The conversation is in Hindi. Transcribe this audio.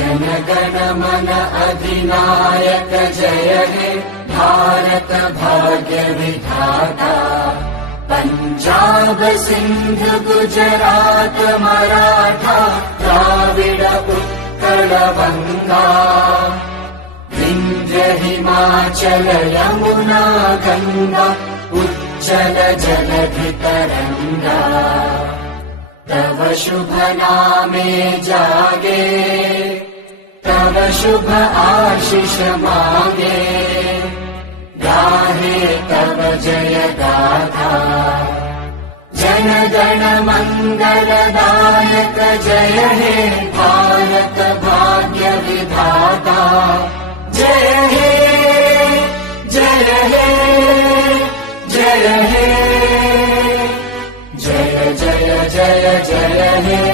जनगण मन अधिनायक जय हे भारत भाग्य विधाता। पंजाब सिंध गुजरात मराठा द्राविड उत्कल बंगा, विंध्य हिमाचल यमुना गंगा उच्चल जलधि तरंगा। तव शुभ नामे जागे, तव शुभ आशीष मांगे, गाहे तव जय गाथा। जन गण मंगलदायक जय हे भारत भाग्य विधाता। जय हे जय हे जय हे जय जय जय जय हे।